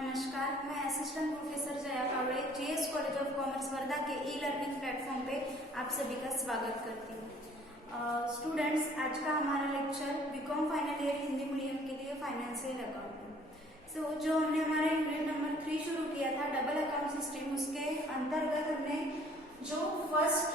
नमस्कार, मैं assistant professor Jaya Kawade GS college of commerce Wardha के ई लर्निंग प्लेटफॉर्म पे आप सभी का स्वागत करती हूँ। स्टूडेंट्स, आज का हमारा lecture BCom final year Hindi medium के लिए फाइनेंशियल अकाउंटिंग। जो हमने हमारा यूनिट नंबर 3 शुरू किया था डबल अकाउंट सिस्टम, उसके अंतर्गत हमने जो first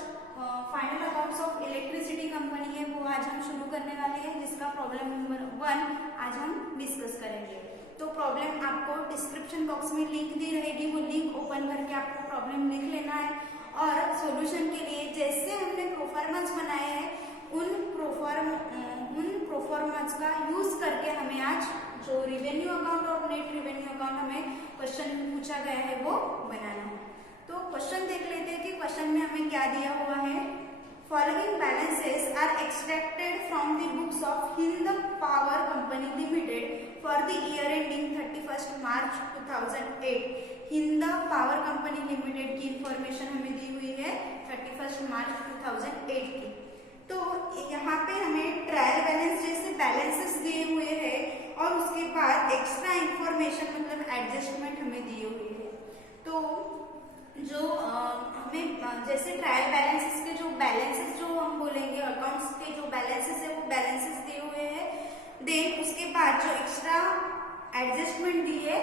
final accounts of electricity company है वो आज हम शुरू करने वाले हैं, जिसका प्रॉब्लम नंबर 1 आज हम डिस्कस करेंगे। तो प्रॉब्लम आपको डिस्क्रिप्शन बॉक्स में लिंक दी रहेगी, वो लिंक ओपन करके आपको प्रॉब्लम लिख लेना है और सॉल्यूशन के लिए जैसे हमने प्रोफॉर्मेंस बनाए हैं उन प्रोफॉर्मेंस का यूज करके हमें आज जो रिवेन्यू अकाउंट और नेट रिवेन्यू अकाउंट हमें क्वेश्चन में पूछा गया है वो बनाना है। तो क्वेश्चन देख लेते हैं कि क्वेश्चन में हमें क्या दिया हुआ है। Following balances are extracted from the books of Hind Power Company Limited for the year ending 31st March 2008। Hind power company limited की इंफॉर्मेशन हमें दी हुई है 31st मार्च 2008 की। तो यहाँ पे हमें ट्रायल बैलेंस जैसे बैलेंसेस दिए हुए हैं और उसके बाद एक्स्ट्रा इंफॉर्मेशन मतलब एडजस्टमेंट हमें दी हुई है। तो जो हमें जैसे ट्रायल बैलेंसेस के जो बैलेंसेस जो हम बोलेंगे अकाउंट्स के जो बैलेंसेस है वो बैलेंसेस दिए हुए हैं। देन उसके बाद जो एक्स्ट्रा एडजस्टमेंट दी है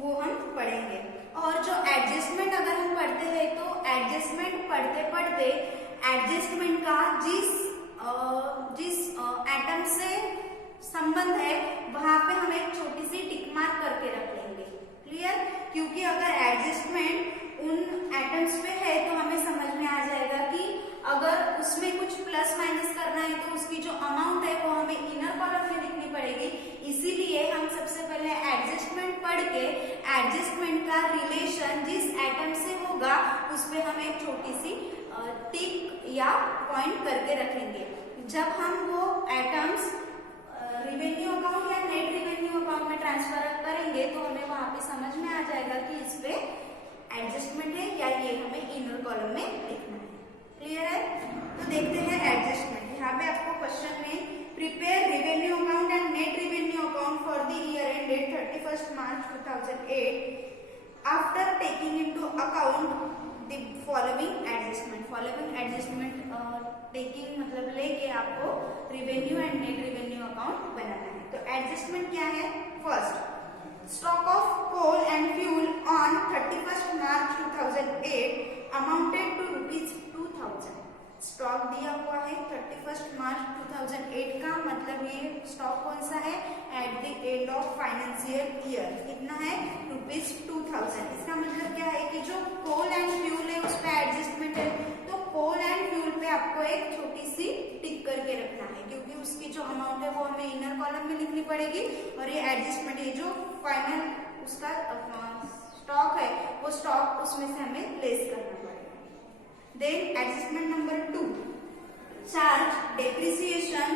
वो हम पढ़ेंगे। और जो एडजस्टमेंट अगर हम पढ़ते हैं तो एडजस्टमेंट पढ़ते पढ़ते एडजस्टमेंट का जिस एटम से संबंध है वहां पे हम एक छोटी सी टिक मार्क करके रख लेंगे। क्लियर? क्योंकि अगर एडजस्टमेंट उन एटम्स पे है तो हमें समझ में आ जाएगा कि अगर उसमें कुछ प्लस माइनस करना है तो उसकी जो अमाउंट है वो हमें इनर कॉलम में लिखनी पड़ेगी। इसीलिए हम सबसे पहले एडजस्टमेंट पढ़ के एडजस्टमेंट का रिलेशन जिस एटम से होगा उस पे हम एक छोटी सी टिक या पॉइंट करके रखेंगे। जब हम वो एटम्स रिवेन्यू अकाउंट या नेट रिवेन्यू अकाउंट में ट्रांसफर करेंगे तो हमें वहां पे समझ में आ जाएगा कि इस पे एडजस्टमेंट है या ये हमें इनर कॉलम में लिखना है। क्लियर है? तो देखते हैं एडजस्टमेंट। यहाँ पे आपको क्वेश्चन में prepare revenue account and net revenue account for the year ended 31st March 2008 after taking into account the following adjustment. Following adjustment taking मतलब लेके आपको revenue and net revenue account बनाना है। तो एडजस्टमेंट क्या है? First, stock of coal and fuel on 31st March 2008 amounted to ₹2000। Stock दिया हुआ है 31st मार्च 2008 का, मतलब ये स्टॉक कौन सा है? At the end of financial year कितना है? ₹2000। इसका मतलब क्या है कि जो कोल एंड फ्यूल है उस पर एडजस्टमेंट है तो कोल एंड फ्यूल पे आपको एक छोटी सी टिक करके रखना है क्योंकि उसकी जो अमाउंट है वो हमें इनर कॉलम में लिखनी पड़ेगी और ये एडजस्टमेंट ये जो फाइनल उसका स्टॉक है वो स्टॉक उसमें से हमें लेस करना पड़ेगा। Then adjustment number 2, charge depreciation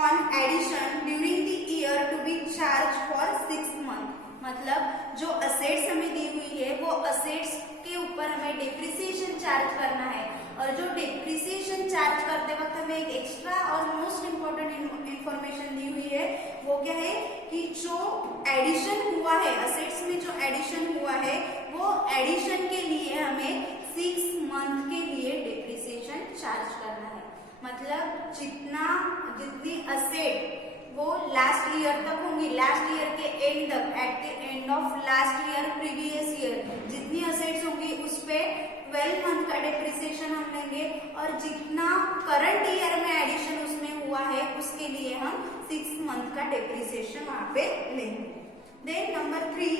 on addition during the year to be charge for 6 month. मतलब जो असेट्स हमें दी हुई है वो असेट्स के ऊपर हमें डेप्रिसिएशन चार्ज करना है और जो डेप्रिसिएशन चार्ज करते वक्त हमें एक एक्स्ट्रा और मोस्ट इम्पोर्टेंट इंफॉर्मेशन दी हुई है वो क्या है कि जो एडिशन हुआ है असेट्स में जो एडिशन हुआ है वो एडिशन के लिए हमें 6 मंथ के लिए डेप्रिसिएशन चार्ज करना है। मतलब जितनी असेट वो लास्ट ईयर तक होंगी, लास्ट ईयर के एंड तक, at the end of last year previous year जितनी असेट्स होंगी उस पे 12 मंथ का डेप्रिसिएशन हम लेंगे और जितना करंट ईयर में एडिशन उसमें हुआ है उसके लिए हम 6 मंथ का डेप्रिसिएशन वहां पे लेंगे। Then number 3,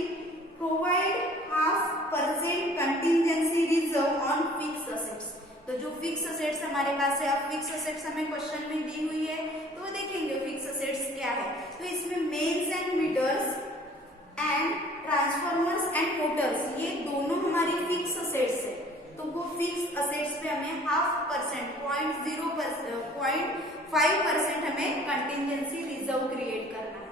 provide 0.5% contingency reserve on fix assets. तो जो फिक्स असेट्स हमारे पास है, अब फिक्स असेट्स हमें क्वेश्चन में दी हुई है तो देखेंगे फिक्स असेट्स क्या है। तो इसमें mains and meters and transformers and motors ये दोनों हमारी फिक्स असेट्स है। तो वो फिक्स असेट्स पे हमें 0.5% हमें कंटिजेंसी रिजर्व क्रिएट करना है।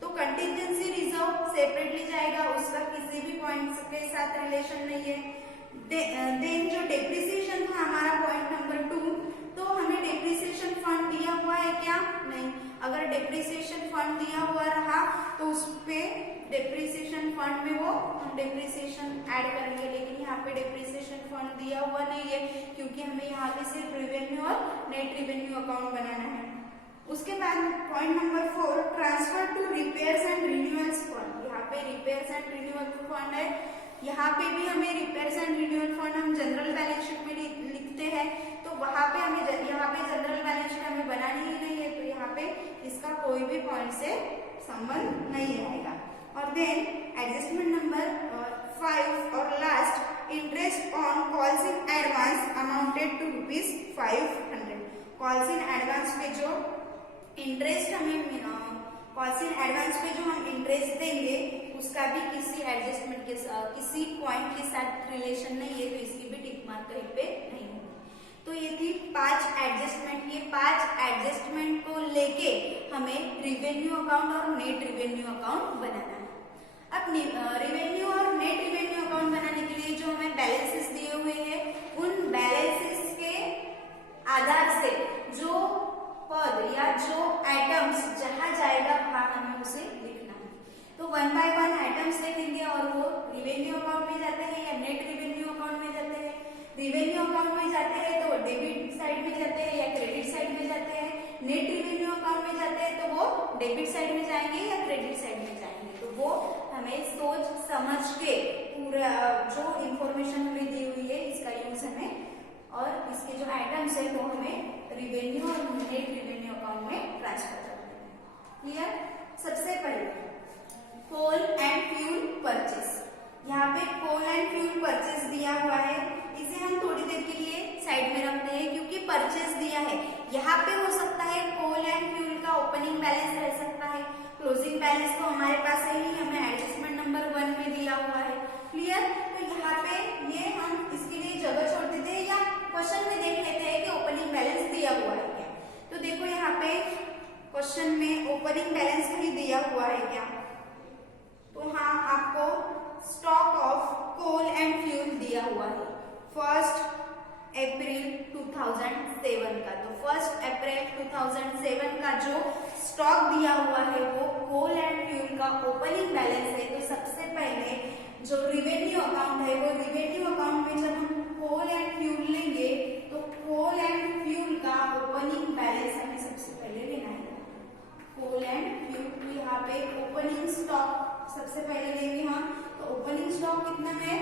तो कंटिजेंसी रिजर्व सेपरेटली जाएगा, उसका किसी भी पॉइंट के साथ रिलेशन नहीं है। देन जो डेप्रिसिएशन था हमारा पॉइंट नंबर 2, तो हमें डेप्रिसिएशन फंड दिया हुआ है क्या? नहीं। अगर डेप्रिसिएशन फंड दिया हुआ रहा तो उस पे डेप्रिसिएशन फंड में वो हम डेप्रिसिएशन ऐड करेंगे, लेकिन यहाँ पे डेप्रिसिएशन फंड दिया हुआ नहीं है क्योंकि हमें यहाँ पे सिर्फ रिवेन्यू और नेट रिवेन्यू अकाउंट बनाना है। उसके बाद point number 4, transfer to repairs and renewals fund. यहाँ पे रिपेयर्स एंड रिन्यूअल फंड है, यहाँ पे भी हमें रिपेयर्स एंड रिन्यूअल फंड हम जनरल बैलेंस शीट में लिखते हैं, तो वहां पे हमें यहाँ पे जनरल बैलेंस शीट हमें बनानी ही नहीं है, तो यहाँ पे इसका कोई भी पॉइंट से संबंध नहीं आएगा। और देन एडजस्टमेंट नंबर 5 और last, interest on calls in advance amounted to ₹500। Calls in advance पे जो इंटरेस्ट हमें कॉल्स इन एडवांस पे जो हम इंटरेस्ट देंगे उसका भी किसी एडजस्टमेंट के साथ, किसी पॉइंट के साथ रिलेशन नहीं है, तो इसकी भी टिक मार्क कहीं पे नहीं होगी। तो ये थी 5 एडजस्टमेंट। ये 5 एडजस्टमेंट को लेके हमें रिवेन्यू अकाउंट और नेट रिवेन्यू अकाउंट बनाना है। अब रिवेन्यू और नेट रिवेन्यू अकाउंट बनाने के लिए जो हमें बैलेंसेस दिए हुए हैं, उन बैलेंसेस के आधार से जो पद या जो आइटम्स जहां जाएगा वहां हमें उसे लिखना है। तो 1 बाय 1 आइटम्स लिखेंगे और वो रिवेन्यू अकाउंट में जाते हैं या नेट रिवेन्यू अकाउंट में जाते हैं। रिवेन्यू अकाउंट में जाते हैं तो डेबिट साइड में जाते हैं या क्रेडिट साइड में जाते हैं। नेट रिवेन्यू अकाउंट में जाते हैं तो वो डेबिट साइड में जाएंगे या क्रेडिट साइड में जाएंगे। तो वो हमें सोच समझ के पूरा जो इंफॉर्मेशन हमें दी हुई है इसका यूज हमें, और इसके जो आइटम्स है वो हमें रिवेन्यू और नेट रिवेन्यू अकाउंट में ट्रांसफर करते हैं। क्लियर? सबसे पहले कोल एंड फ्यूल परचेस। यहाँ पे कोल एंड फ्यूल परचेस दिया हुआ है, इसे हम थोड़ी देर के लिए साइड में रखते हैं क्योंकि परचेस दिया है। यहाँ पे हो सकता है कोल एंड फ्यूल का ओपनिंग बैलेंस रह सकता है, क्लोजिंग बैलेंस तो हमारे पास है ही, हमें एडजस्टमेंट नंबर 1 में दिया हुआ है। क्लियर? तो यहाँ पे ये हम इसके लिए जगह छोड़ देते हैं या क्वेश्चन में देख लेते हैं कि ओपनिंग बैलेंस दिया हुआ है क्या। तो देखो यहाँ पे क्वेश्चन में ओपनिंग बैलेंस कहीं दिया हुआ है क्या, तो हाँ आपको stock of coal and fuel दिया हुआ है 1 अप्रैल 2007 का। तो 1 अप्रैल 2007 का जो स्टॉक दिया हुआ है वो कोल एंड फ्यूल का ओपनिंग बैलेंस है। तो सबसे पहले जो रिवेन्यू अकाउंट है वो रिवेन्यू अकाउंट में जब हम कोल एंड फ्यूल लेंगे तो कोल एंड फ्यूल का ओपनिंग बैलेंस हमें सबसे पहले लेना है। कोल एंड फ्यूल, तो यहाँ पे ओपनिंग स्टॉक सबसे पहले लेंगे हम, तो ओपनिंग स्टॉक कितना है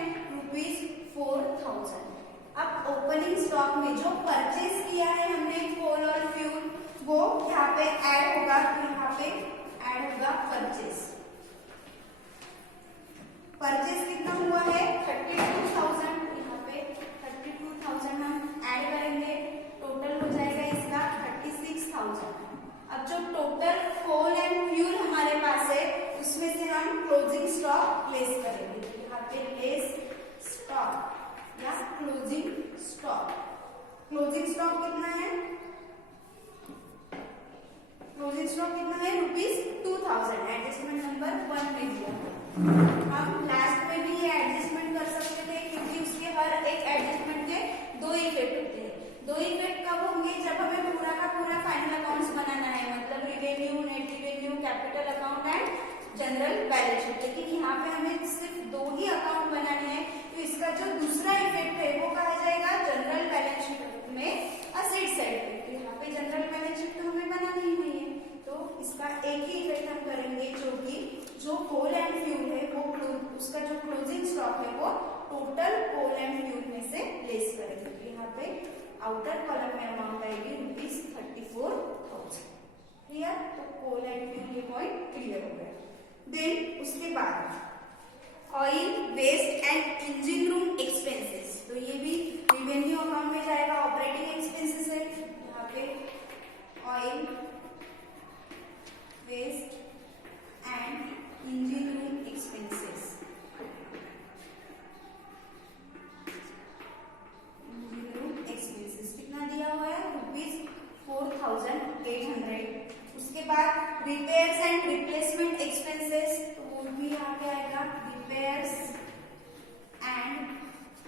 ₹4000। अब ओपनिंग स्टॉक में जो परचेज किया है हमने कोल और फ्यूल वो यहाँ पे ऐड होगा, तो यहाँ पे ऐड होगा परचेज। परचेज कितना हुआ है 32,000, यहाँ पे 32,000 हम ऐड करेंगे, टोटल हो जाएगा इसका 36,000। अब जो टोटल कोल एंड फ्यूल हमारे पास है उसमें से हम क्लोजिंग स्टॉक लेस करेंगे, यहाँ पे लेस स्टॉक या क्लोजिंग स्टॉक। क्लोजिंग स्टॉक कितना है, क्लोजिंग स्टॉक कितना है ₹2000, एडजस्टमेंट नंबर 1 में दिया। हम लास्ट में भी ये एडजस्टमेंट कर सकते थे क्योंकि उसके हर एक एडजस्टमेंट के 2 इफेक्ट होते हैं। 2 इफेक्ट कब होंगे, जब हमें पूरा का पूरा फाइनल अकाउंट्स बनाना है, मतलब revenue, net revenue, capital account and general balance sheet. लेकिन यहाँ पे हमें सिर्फ 2 ही अकाउंट बनाने हैं, तो इसका जो दूसरा इफेक्ट है वो कहा जाएगा जनरल बैलेंस शीट में असेट साइड पे। तो यहाँ पे जनरल बैलेंस शीट तो हमें बनानी ही नहीं है, तो इसका एक ही इफेक्ट हम करेंगे जो कि जो कोल एंड फ्यूल है वो उसका जो क्लोजिंग स्टॉक है वो टोटल कोल एंड फ्यूल में से लेस करेंगे। तो यहाँ पे आउटर कॉलम में अमाउंट आएगी ₹34,000। क्लियर? तो कोल एंड फ्यूल ये पॉइंट क्लियर हो गया। देन उसके बाद oil, waste and engine room expenses, तो ये भी रिवेन्यू अकाउंट में जाएगा, ऑपरेटिंग एक्सपेंसेस है। यहाँ पे oil, waste and engine room expenses, engine room expenses कितना दिया हुआ है ₹4,800। उसके बाद रिपेयर्स एंड रिप्लेसमेंट एक्सपेंसेस, तो वो भी यहाँ पे आएगा, repairs and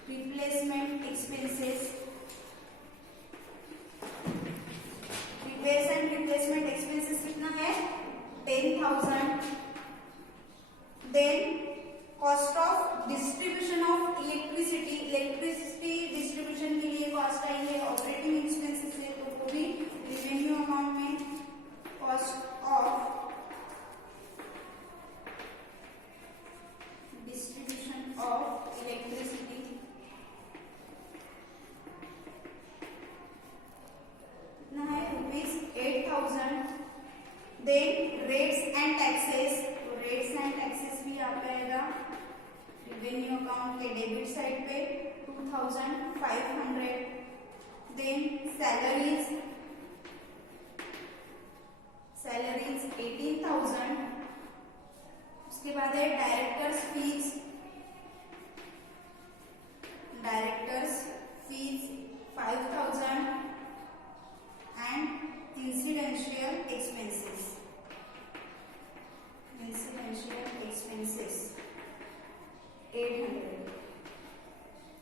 replacement expenses. Repairs and replacement expenses कितना then cost of distribution of electricity, electricity distribution के लिए कॉस्ट आई है, ऑपरेटिंग एक्सपेंसेस है, तो वो भी रेवेन्यू अकाउंट में cost of distribution of electricity कितना है ₹8,000। देन रेट्स एंड टैक्सेस, तो रेट्स एंड टैक्सेस भी आ जाएगा रेवेन्यू अकाउंट के डेबिट साइड पे 2,500। Then salaries 18,000। उसके बाद है directors fees 5,000 and incidental expenses 800।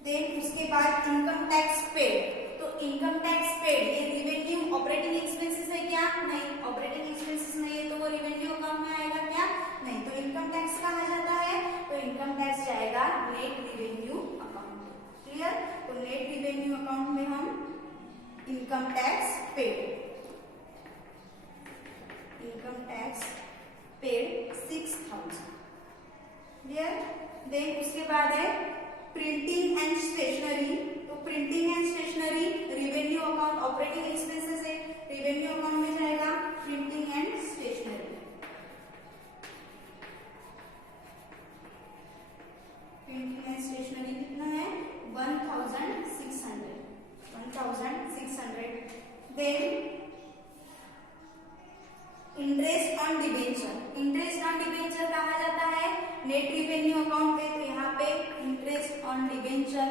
Then उसके बाद इनकम टैक्स पेड, तो इनकम टैक्स पेड ये रिवेन्यू ऑपरेटिंग एक्सपेंसेस है क्या? नहीं, ऑपरेटिंग एक्सपेंसेस नहीं है तो वो रिवेन्यू अकाउंट में आएगा क्या? नहीं, तो इनकम टैक्स कहा जाता है, तो इनकम टैक्स जाएगा नेट रिवेन्यू अकाउंट। क्लियर? तो नेट रिवेन्यू अकाउंट में हम income tax paid 6,000। Clear? Then उसके बाद है प्रिंटिंग एंड स्टेशनरी, तो printing and stationery revenue account operating expenses है, रिवेन्यू अकाउंट में जाएगा printing and stationery. Printing and stationery कितना है? 1,600। Then interest on debenture, interest on debenture कहा जाता है नेट रिवेन्यू अकाउंट पे, तो यहाँ पे इंटरेस्ट ऑन डिबेंचर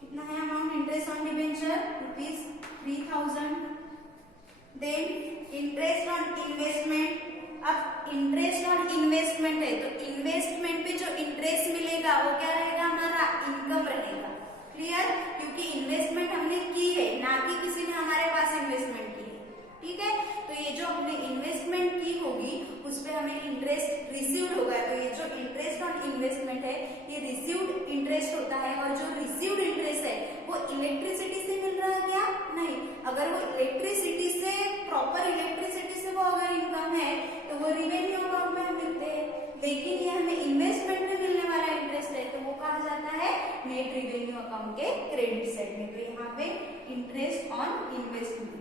कितना है amount? Interest on debenture ₹3,000। Then interest on investment, अब इंटरेस्ट ऑन इन्वेस्टमेंट है तो इन्वेस्टमेंट पे जो इंटरेस्ट मिलेगा वो क्या रहेगा? हमारा इनकम रहेगा। क्लियर? क्योंकि इन्वेस्टमेंट हमने की है, ना कि किसी ने हमारे पास इन्वेस्टमेंट की है। ठीक है? तो ये जो हमने इन्वेस्टमेंट की होगी उस पर हमें इंटरेस्ट रिसीव्ड होगा, तो ये जो इंटरेस्ट ऑन इन्वेस्टमेंट है ये रिसीव्ड इंटरेस्ट होता है, और जो रिसीव्ड इंटरेस्ट है वो इलेक्ट्रिसिटी से मिल रहा है क्या? नहीं, अगर वो इलेक्ट्रिसिटी से, प्रॉपर इलेक्ट्रिसिटी से वो अगर इनकम है तो वो रिवेन्यू अकाउंट में हम लिखते हैं, लेकिन ये हमें इन्वेस्टमेंट में मिलने वाला इंटरेस्ट है तो वो कहा जाता है नेट रिवेन्यू अकाउंट के क्रेडिट साइड में। तो यहाँ पे इंटरेस्ट ऑन इन्वेस्टमेंट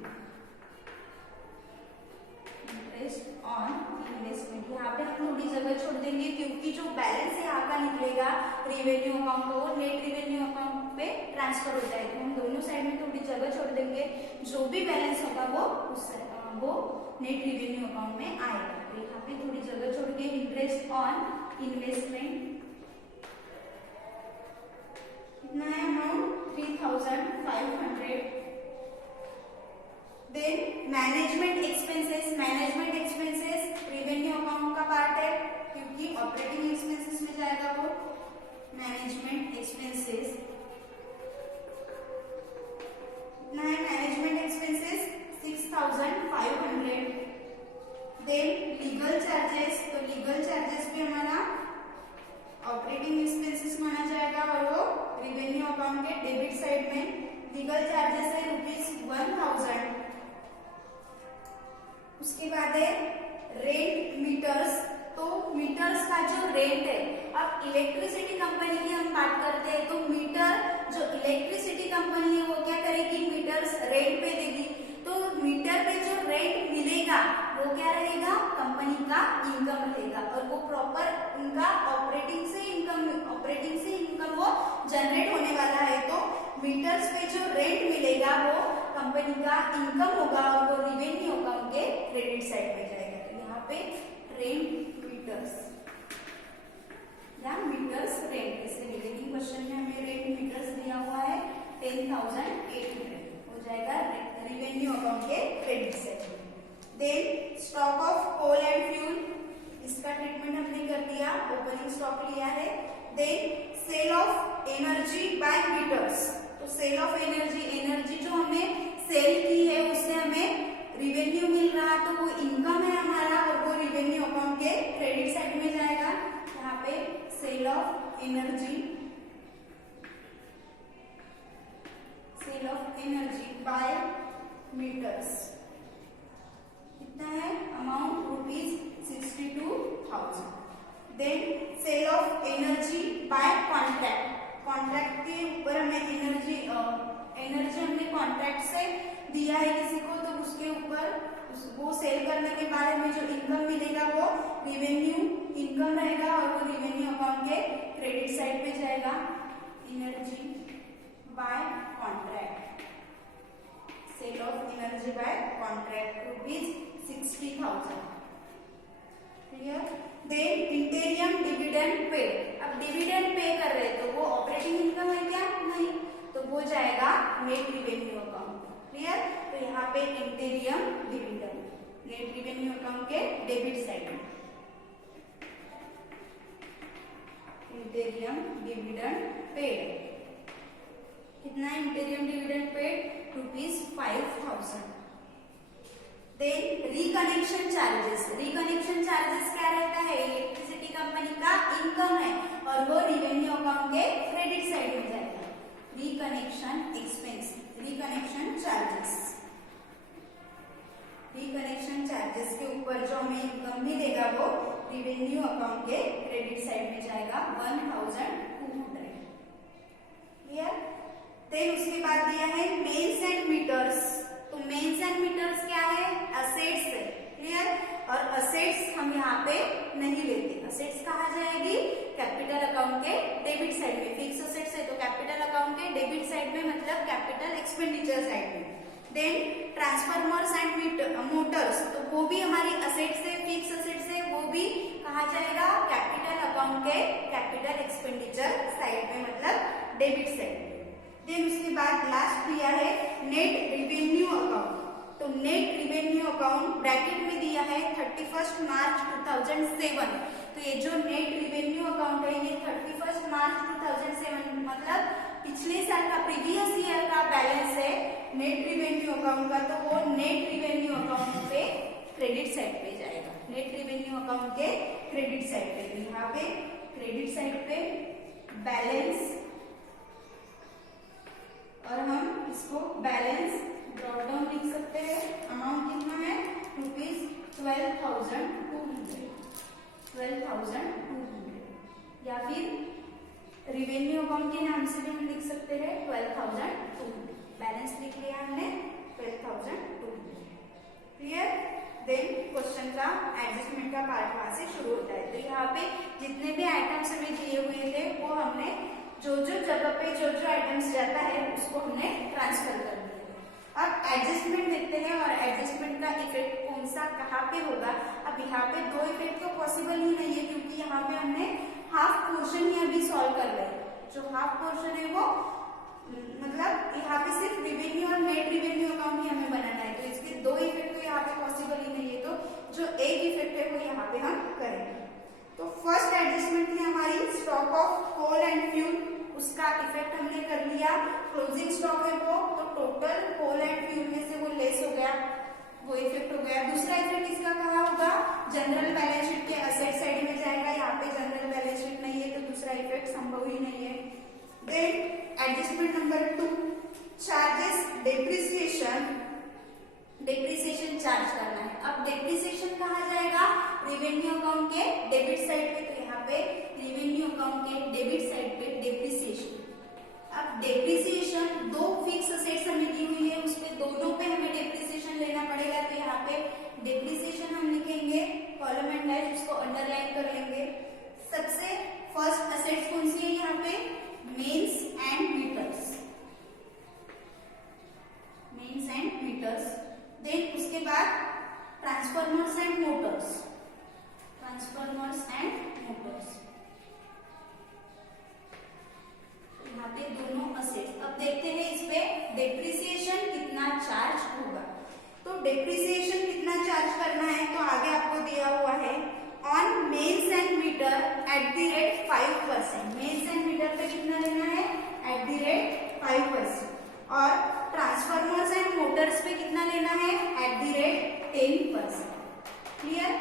यहाँ पे हम थोड़ी जगह छोड़ देंगे, क्योंकि जो बैलेंस यहाँ का निकलेगा रिवेन्यू अकाउंट को नेट रिवेन्यू अकाउंट पे ट्रांसफर होता है, तो हम दोनों साइड में थोड़ी जगह छोड़ देंगे, जो भी बैलेंस होगा वो नेट रिवेन्यू अकाउंट में आएगा। तो यहाँ पे थोड़ी जगह छोड़ के इंटरेस्ट ऑन इन्वेस्टमेंट कितना है amount? 3,500। Then management expenses revenue account का पार्ट है, क्योंकि ऑपरेटिंग एक्सपेंसेस में जाएगा वो। मैनेजमेंट एक्सपेंसेस कितना है? Management expenses 6,500। Then legal charges, तो लीगल चार्जेस भी हमारा ऑपरेटिंग एक्सपेंसेस माना जाएगा, और वो रिवेन्यू अकाउंट के डेबिट साइड में लीगल चार्जेस है ₹1,000। उसके बाद है रेंट मीटर्स, तो मीटर्स का जो रेंट है, अब इलेक्ट्रिसिटी कंपनी की हम बात करते हैं तो मीटर जो इलेक्ट्रिसिटी कंपनी है वो क्या करेगी? मीटर्स रेंट पे देगी, तो मीटर पे जो रेंट मिलेगा वो क्या रहेगा? कंपनी का इनकम रहेगा, और वो प्रॉपर उनका ऑपरेटिंग से इनकम वो जनरेट होने वाला है, तो मीटर्स पे जो रेंट मिलेगा वो कंपनी का इनकम होगा, और वो रिवेन्यू अकाउंट के क्रेडिट साइड पे जाएगा। तो यहाँ पे रेंट मीटर्स या मीटर्स रेंट ऐसे लिखेंगे। क्वेश्चन में हमें रेंट मीटर्स दिया हुआ है 10,800 हो जाएगा रिवेन्यू अकाउंट के क्रेडिट साइड में। Then stock of coal and fuel, इसका ट्रीटमेंट हमने कर दिया, ओपनिंग स्टॉक लिया है। Then sale of energy by meters, तो सेल ऑफ एनर्जी जो हमने सेल की है उससे हमें एनर्जी बाय मीटर्स कितना है amount ₹62,000। Then sale of energy by contract, contract के ऊपर हमें एनर्जी हमने कॉन्ट्रैक्ट से दिया है किसी को, तो उसके ऊपर वो सेल करने के बाद हमें जो इनकम मिलेगा वो रिवेन्यू इनकम रहेगा और वो रिवेन्यू अकाउंट के क्रेडिट साइड पे जाएगा। Energy by contract, sale of energy by contract ₹60,000। Clear. Then interim dividend paid, अब डिविडेंड पे कर रहे तो वो ऑपरेटिंग इनकम है क्या? नहीं, तो वो जाएगा नेट रिवेन्यू अकाउंट। क्लियर। तो यहाँ पे interim dividend net revenue account के डेबिट साइड में इंटीरियम डिविडेंड पेड, कितना interim dividend paid? ₹5,000। Then reconnection charges, reconnection charges क्या रहता है? इलेक्ट्रिसिटी कंपनी का इनकम है और वो रिवेन्यू अकाउंट के क्रेडिट साइड में जाएगा। Reconnection expense, reconnection charges, reconnection charges के ऊपर जो हमें इनकम मिलेगा वो रिवेन्यू अकाउंट के क्रेडिट साइड में जाएगा 1,200। क्लियर। देन उसके बाद दिया है मेन्स एंड मीटर्स, तो मेन्स एंड मीटर्स क्या है? असेट्स है। क्लियर। और असेट्स हम यहाँ पे नहीं लेते, असेट्स कहाँ जाएगी? कैपिटल अकाउंट के डेबिट साइड में। फिक्स असेट्स है तो कैपिटल अकाउंट के डेबिट साइड में, मतलब कैपिटल एक्सपेंडिचर साइड में। देन ट्रांसफार्मर्स एंड मोटर्स, तो वो भी हमारी असेट्स है, फिक्स असेट्स है, वो भी कहाँ जाएगा? कैपिटल अकाउंट के कैपिटल एक्सपेंडिचर साइड में, मतलब डेबिट साइड में। देन उसके बाद लास्ट दिया है नेट रिवेन्यू अकाउंट, तो नेट रिवेन्यू अकाउंट ब्रैकेट में दिया है 31 मार्च 2007। तो ये जो नेट रिवेन्यू अकाउंट है ये 31 मार्च 2007 मतलब पिछले साल का, प्रीवियस ईयर का बैलेंस है नेट रिवेन्यू अकाउंट का, तो वो नेट रिवेन्यू अकाउंट पे क्रेडिट साइड पे जाएगा। नेट रिवेन्यू अकाउंट के क्रेडिट साइड पे, तो यहाँ पे क्रेडिट साइड पे बैलेंस, और हम इसको बैलेंस ड्रॉप डाउन लिख सकते हैं। अमाउंट कितना है? ₹12,200, या फिर रिवेन्यू अकाउंट के नाम से भी हम लिख सकते हैं 12,200। बैलेंस लिख लिया हमने 12,200। क्लियर। देन क्वेश्चन का एडजस्टमेंट का पार्ट वहां से शुरू होता है। तो यहाँ पे जितने भी आइटम्स हमें दिए हुए थे वो हमने जो जगह पे जो आइटम्स जाता है उसको हमने ट्रांसफर कर दिया। अब एडजस्टमेंट देखते हैं और एडजस्टमेंट का इफेक्ट कौन सा कहाँ पे होगा। अब यहाँ पे दो इफेक्ट तो पॉसिबल ही नहीं है क्योंकि यहाँ पे हमने हाफ पोर्शन ही अभी सॉल्व कर रहे हैं। जो हाफ पोर्शन है वो मतलब यहाँ पे सिर्फ रिवेन्यू और नेट रिवेन्यू अकाउंट ही हमें बनाना है, तो इसके दो इफेक्ट तो यहाँ पे पॉसिबल ही नहीं है। तो जो एक इफेक्ट है वो यहाँ पे हम करेंगे। तो फर्स्ट एडजस्टमेंट थी हमारी stock of coal and fuel, उसका इफेक्ट हमने कर लिया। क्लोजिंग स्टॉक है वो, तो टोटल कोल एंड फ्यूल में से वो लेस हो गया, वो इफेक्ट हो गया। दूसरा इफेक्ट इसका कहाँ होगा? जनरल बैलेंस शीट के असेट साइड में जाएगा। यहाँ पे जनरल बैलेंस शीट नहीं है तो दूसरा इफेक्ट संभव ही नहीं है। Then adjustment number 2, charges depreciation charge करना है। अब डेप्रिसिएशन कहाँ जाएगा? रिवेन्यू अकाउंट के डेबिट साइड पे, तो यहाँ पे रिवेन्यू अकाउंट के डेबिट साइड पे डेप्रिसिएशन। अब डेप्रिसिएशन दो फिक्स असेट्स हमें दी हुई है, उसपे दोनों पे हमें डेप्रिसिएशन लेना पड़ेगा। तो यहाँ पे डेप्रिसिएशन हम लिखेंगे कॉलम एंड लाइन, उसको अंडरलाइन कर लेंगे। सबसे फर्स्ट असेट्स कौन सी है यहाँ पे? Mains and meters, mains and meters. Then उसके बाद transformers and motors, transformers and motors, यहाँ पे दोनों असेट्स। अब देखते हैं इस पे डेप्रिसिएशन कितना चार्ज होगा। तो डेप्रिसिएशन कितना चार्ज करना है तो आगे आपको दिया हुआ है on mains and meter @5%। Mains and meter पे कितना लेना है? @5%। और ट्रांसफार्मर्स एंड मोटर्स पे कितना लेना है? @10%। क्लियर।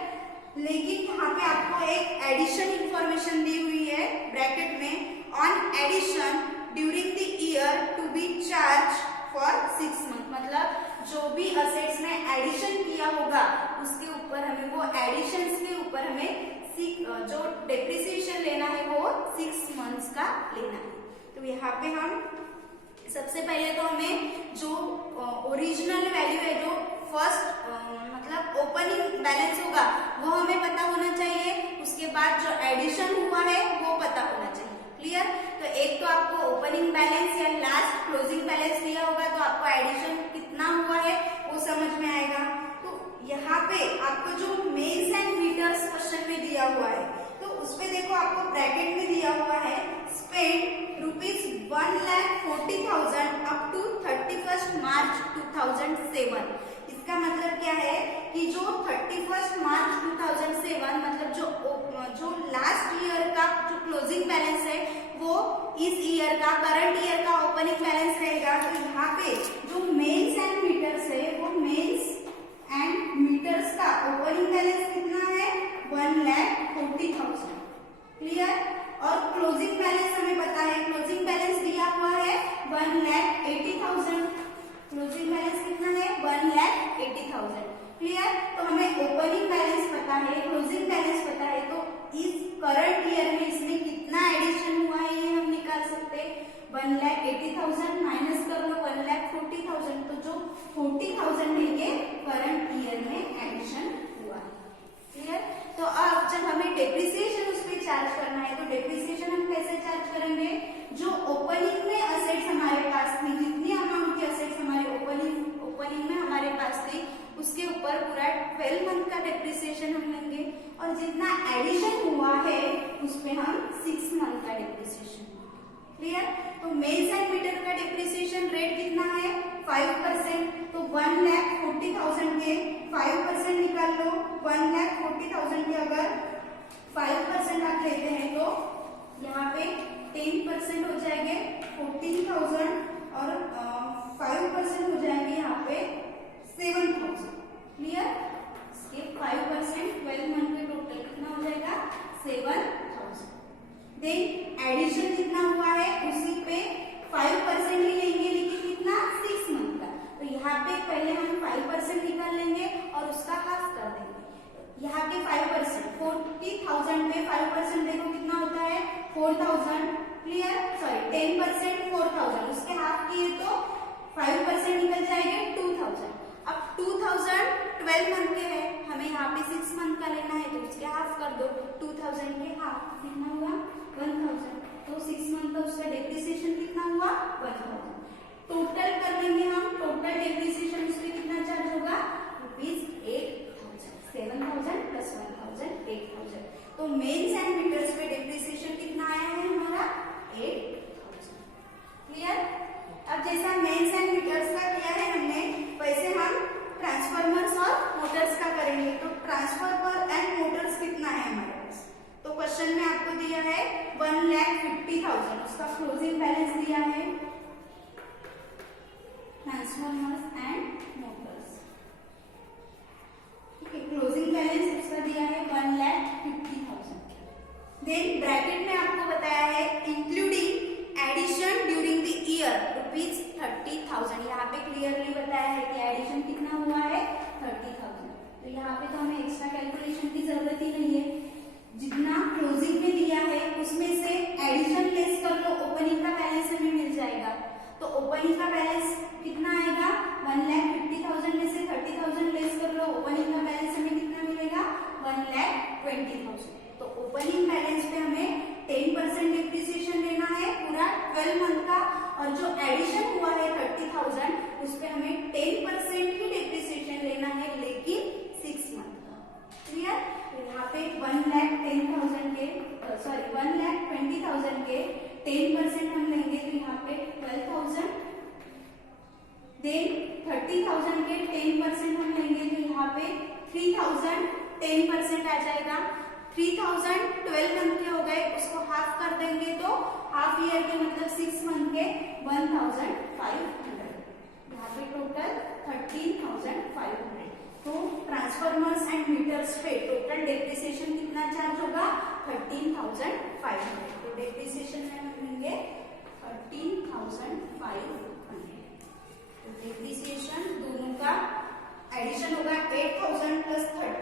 लेकिन यहाँ पे आपको एक एडिशन इंफॉर्मेशन दी हुई है ब्रैकेट में, एडिशन किया होगा उसके ऊपर हमें वो एडिशंस के ऊपर हमें जो डेप्रिसिएशन लेना है वो 6 मंथ्स का लेना है। तो यहाँ पे हम सबसे पहले तो हमें जो ओरिजिनल वैल्यू है, जो फर्स्ट मतलब ओपनिंग बैलेंस होगा वो हमें पता होना चाहिए। उसके बाद जो एडिशन हुआ है वो पता होना चाहिए। क्लियर? तो एक तो आपको ओपनिंग बैलेंस या लास्ट क्लोजिंग बैलेंस दिया होगा तो आपको एडिशन कितना हुआ है वो समझ में आएगा। तो यहाँ पे आपको जो मेंस एंड मीटर्स क्वेश्चन में दिया हुआ है तो उसपे देखो आपको ब्रैकेट में दिया हुआ है स्पेंड ₹1,40,000 अप टू 31 मार्च 2007। इसका मतलब क्या है कि जो 31 मार्च 2007 मतलब जो लास्ट ईयर का जो क्लोजिंग बैलेंस है वो इस ईयर का करंट ईयर का ओपनिंग बैलेंस रहेगा। तो यहाँ पे जो मेंस एंड मीटर्स है वो मेंस एंड मीटर्स का ओपनिंग बैलेंस कितना है 1,40,000। क्लियर? और क्लोजिंग बैलेंस हमें पता है, क्लोजिंग बैलेंस दिया हुआ है 1,80,000। क्लोजिंग बैलेंस कितना है 1,80,000। क्लियर? तो हमें ओपनिंग बैलेंस पता है, क्लोजिंग बैलेंस पता है, तो इस करंट ईयर में इसमें कितना एडिशन हुआ है ये हम निकाल सकते हैं। 1,80,000 माइनस कर लो 1,40,000, तो जो 40,000 है ये करंट ईयर में एडिशन हुआ है। क्लियर? तो अब जब हमें डेप्रिसिएशन उस पर चार्ज करना है तो डेप्रिसिएशन हम कैसे चार्ज करेंगे? जो ओपनिंग में असेट्स हमारे पास थी, जितनी अमाउंट की असेट्स हमारे ओपनिंग में हमारे पास थी उसके ऊपर पूरा 12 मंथ का डेप्रिसिएशन हम लेंगे और जितना एडिशन हुआ है उस पे हम 6 मंथ का डेप्रिसिएशन। क्लियर? तो मेंस एंड मीटर का डेप्रिसिएशन रेट कितना है 5%। तो 1,40,000 के 5% निकाल लो। 1,40,000 के अगर 5% आप लेते हैं तो यहाँ पे 10% हो जाएंगे 14,000 और 5% हो जाएंगे यहाँ पे 7,000। क्लियर? इसके 5% 12 मंथ में टोटल कितना हो जाएगा 7,000। देन एडिशन कितना हुआ है उसी पे 5% ही लेंगे लेकिन कितना 6 मंथ का। तो यहाँ पे पहले हम 5% निकाल लेंगे और उसका हाफ कर देंगे। यहाँ के 5% 40,000 पे 5% देखो कितना होता है 4,000। क्लियर? सॉरी 10% 4,000, उसके हाफ किए तो 5% निकल जाएंगे 2,000। अब 2,000 12 मंथ के है, हमें यहाँ पे 6 मंथ का लेना है तो उसके हाफ कर दो। 2,000 के हाफ कितना हुआ 1,000। तो 6 मंथ का उसका डेप्रिसिएशन कितना हुआ 1,000। टोटल कर लेंगे हम, टोटल डेप्रिसिएशन उसमें कितना चार्ज होगा ₹8,000। 7,000 प्लस 1,000 8,000। तो मेंस एंड मीटर्स पे डेप्रिसिएशन कितना आया है हमारा 8,000। क्लियर? अब जैसा मेंस एंड मीटर्स का किया है हमने वैसे हम ट्रांसफार्मर्स और मोटर्स का करेंगे। तो ट्रांसफार्मर एंड मोटर्स कितना है हमारे पास? तो क्वेश्चन में आपको दिया है 1,50,000, उसका क्लोजिंग बैलेंस दिया है ट्रांसफार्मर्स एंड मोटर्स। ठीक है, क्लोजिंग बैलेंस उसका दिया है 1,50,000। देन ब्रैकेट में आपको बताया है including addition during the year ₹30,000। यहाँ पे क्लियरली बताया है कि एडिशन कितना हुआ है 30,000। तो यहाँ पे तो हमें एक्स्ट्रा कैलकुलेशन की जरूरत ही नहीं है, जितना क्लोजिंग में दिया है उसमें से एडिशन लेस कर लो, ओपनिंग का बैलेंस हमें मिल जाएगा। तो ओपनिंग का बैलेंस कितना आएगा 1,50,000 में से 30,000 लेस कर लो, ओपनिंग का बैलेंस हमें कितना मिलेगा 1,20,000। तो ओपनिंग बैलेंस पे हमें 10% डेप्रिसिएशन लेना है पूरा 12 मंथ का और जो एडिशन हुआ है 30,000 उस पे हमें 10% ही डेप्रिसिएशन लेना है लेकिन 6 मंथ का। क्लियर? तो यहाँ पे 1,20,000 के 10% हम लेंगे तो यहाँ पे 12,000। देन 30,000 के 10% हम लेंगे तो यहाँ पे 3,000 10% आ जाएगा। 3,000 12 मंथ के हो गए, उसको हाफ कर देंगे तो हाफ ईयर के मतलब 6 मंथ के 1,500। यहाँ पे टोटल 13,500। तो ट्रांसफार्मर्स एंड मीटर्स पे टोटल डेप्रिसिएशन कितना चार्ज होगा 13,500। तो डेप्रिसिएशन में हम लेंगे 13,500। तो डेप्रिसिएशन दोनों का एडिशन होगा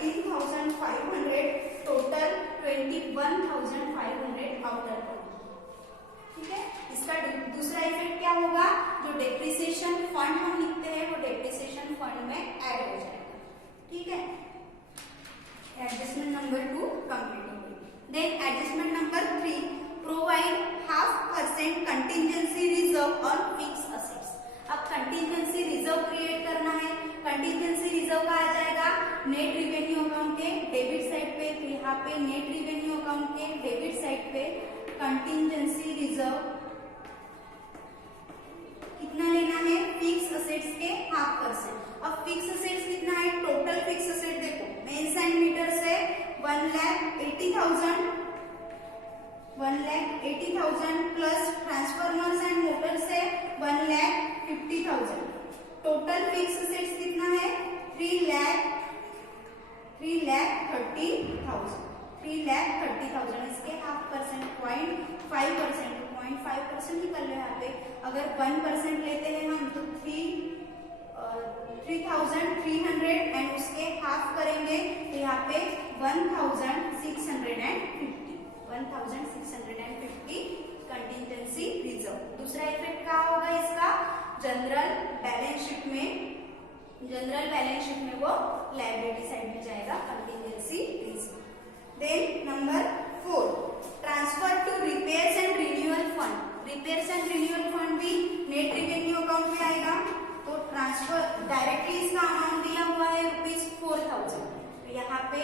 13,500, टोटल 21,500 आउटर पॉइंट। ठीक है, इसका दूसरा इफेक्ट क्या होगा, जो डेप्रिसिएशन फंड हम लिखते हैं वो डेप्रिसिएशन फंड में ऐड हो जाएगा। ठीक है, एडजस्टमेंट नंबर 2 कंप्लीट हो गई। Then adjustment number 3, provide 0.5% contingency reserve on fix assets. अब कंटिजेंसी रिजर्व क्रिएट करना है। कंटिजेंसी रिजर्व का आ जाएगा नेट रिवेन्यू अकाउंट के डेबिट साइड पे, तो यहाँ पे नेट रिवेन्यू अकाउंट के डेबिट साइड पे कंटिजेंसी रिजर्व कितना लेना है, फिक्स असेट्स के 0.5%। अब फिक्स असेट्स कितना है, टोटल फिक्स असेट देखो, मेंस एंड मीटर से 1,80,000 प्लस ट्रांसफॉर्मर्स एंड मोटर से 1,50,000। टोटल फिक्स असेट्स कितना है, 3,30,000। इसके 0.5% निकल रहा है यहाँ पे। अगर 1% लेते हैं हम तो 3,300 एंड उसके हाफ करेंगे तो यहाँ पे 1,650 कंटिजेंसी रिजर्व। दूसरा इफेक्ट क्या होगा इसका, जनरल बैलेंस शीट में वो लायबिलिटी साइड में जाएगा contingency reserve. Then number 4, transfer to repairs and renewal fund. Repairs and renewal fund भी नेट रिवेन्यू अकाउंट में आएगा। तो ट्रांसफर डायरेक्टली इसका अमाउंट दिया हुआ है ₹4,000, तो यहाँ पे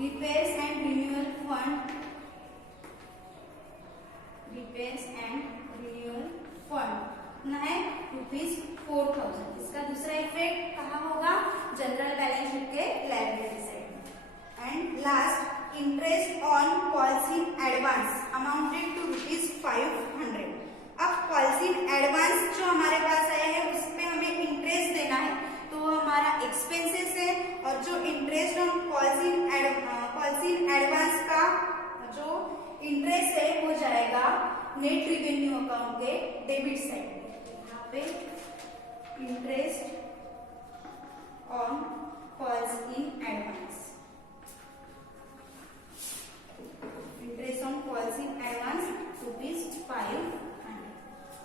रिपेयर्स एंड रिन्यूअल फंड कितना है, ₹4,000। इसका दूसरा इफेक्ट कहाँ होगा, जनरल बैलेंस शीट के लायबिलिटी साइड में। And last, interest on policy advance amounted to ₹500। अब पॉलिसी एडवांस जो हमारे पास आया है उसमें हमें इंटरेस्ट देना है, तो हमारा एक्सपेंसेस है, और जो इंटरेस्ट ऑन पॉलिसी एडवांस का जो इंटरेस्ट है वो जाएगा नेट रिवेन्यू अकाउंट के डेबिट साइड में। यहाँ पे interest on policy advance, interest on policy advance ₹500।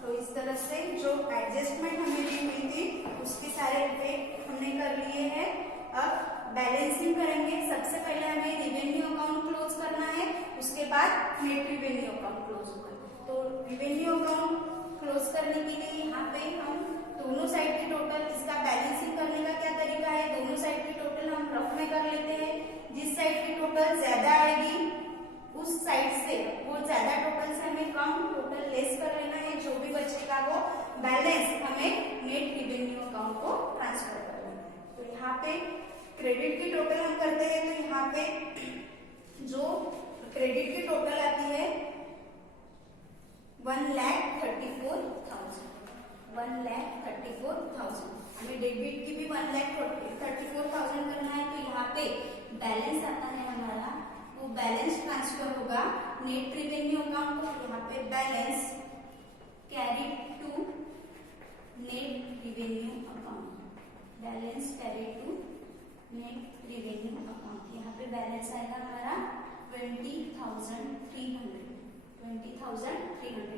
तो इस तरह से जो एडजस्टमेंट हमें दी हुई थी उसके सारे इफेक्ट हमने कर लिए हैं। अब बैलेंसिंग करेंगे। सबसे पहले हमें रिवेन्यू अकाउंट क्लोज करना है, उसके बाद नेट रिवेन्यू अकाउंट क्लोज होगा। तो रिवेन्यू अकाउंट क्लोज करने के लिए यहाँ पे हम दोनों साइड की टोटल, इसका बैलेंसिंग करने का क्या तरीका है, दोनों साइड की टोटल हम रफ में कर लेते हैं। जिस साइड की टोटल ज्यादा आएगी उस साइड से वो ज्यादा टोटल से हमें कम टोटल लेस कर लेना है, जो भी बचेगा वो बैलेंस हमें नेट रिवेन्यू अकाउंट को ट्रांसफर कर लेना है। तो यहाँ पे क्रेडिट की टोटल हम करते हैं, तो यहाँ पे जो क्रेडिट की टोटल आती है 1,34,000। हमें डेबिट की भी 1,34,000 करना है, तो यहाँ पे बैलेंस आता है हमारा, वो बैलेंस ट्रांसफर होगा नेट रिवेन्यू अकाउंट को। यहाँ पे balance carry to net revenue account, balance carry to net revenue account. यहाँ पे बैलेंस आएगा हमारा 20,300।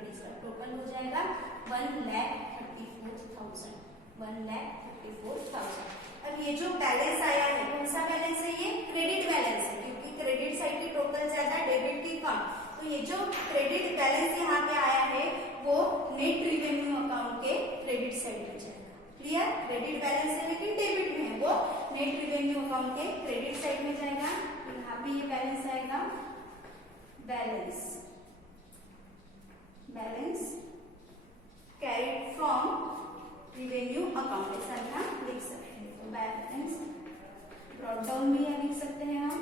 इसका टोटल हो जाएगा 1,34,000। अब ये जो बैलेंस आया है कौन सा बैलेंस है, ये क्रेडिट बैलेंस है, क्योंकि क्रेडिट साइड की टोटल ज्यादा डेबिट की कम। तो ये जो क्रेडिट बैलेंस यहाँ पे आया है वो नेट रिवेन्यू अकाउंट के क्रेडिट साइड में जाएगा। क्लियर, क्रेडिट बैलेंस है लेकिन डेबिट में है, वो नेट रिवेन्यू अकाउंट के क्रेडिट साइड में जाएगा। यहाँ पे ये बैलेंस आएगा, balance carried from revenue account, ऐसा हम लिख सकते हैं। तो बैलेंस ड्रॉप डाउन भी लिख सकते हैं हम,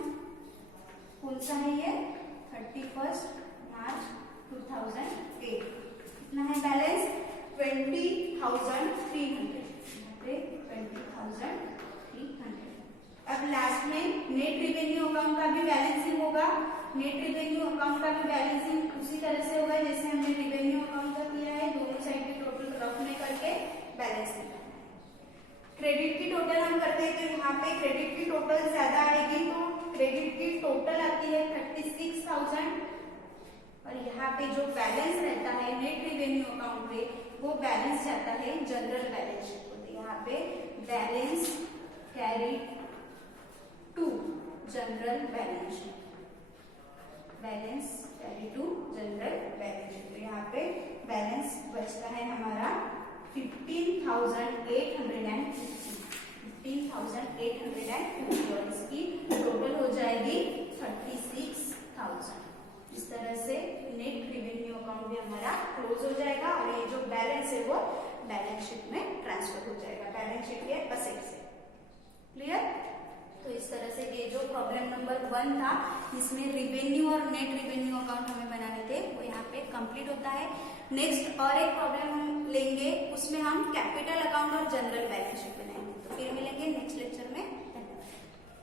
कौन सा है ये, 31 मार्च 2008। कितना है बैलेंस, 20,300। 20,300। अब लास्ट में नेट रिवेन्यू अकाउंट का भी बैलेंसिंग होगा। नेट रिवेन्यू अकाउंट का भी बैलेंसिंग उसी तरह से होगा जैसे हमने रिवेन्यू अकाउंट का किया है, दोनों साइड की टोटल रफ में करके बैलेंस निकालना है। क्रेडिट की टोटल हम करते हैं, तो यहाँ यहाँ पे क्रेडिट की टोटल ज्यादा आएगी, तो क्रेडिट की टोटल आती है 36,000 और यहाँ पे जो बैलेंस रहता है नेट रिवेन्यू अकाउंट पे वो बैलेंस जाता है जनरल बैलेंस शीट को। तो यहाँ पे balance carry to general balance sheet, balance carry to general balance sheet. तो यहाँ पे बैलेंस बचता है हमारा 15,850 और इसकी टोटल हो जाएगी 36,000। इस तरह से नेट रिवेन्यू अकाउंट भी हमारा क्लोज हो जाएगा और ये जो बैलेंस है वो बैलेंस शीट में ट्रांसफर हो जाएगा, बैलेंस शीट के असेट से। क्लियर? तो इस तरह से ये जो प्रॉब्लम नंबर 1 था, इसमें रिवेन्यू और नेट रिवेन्यू अकाउंट हमें बनाने थे, वो यहाँ पे कंप्लीट होता है। नेक्स्ट और एक प्रॉब्लम हम लेंगे, उसमें हम कैपिटल अकाउंट और जनरल बैलेंस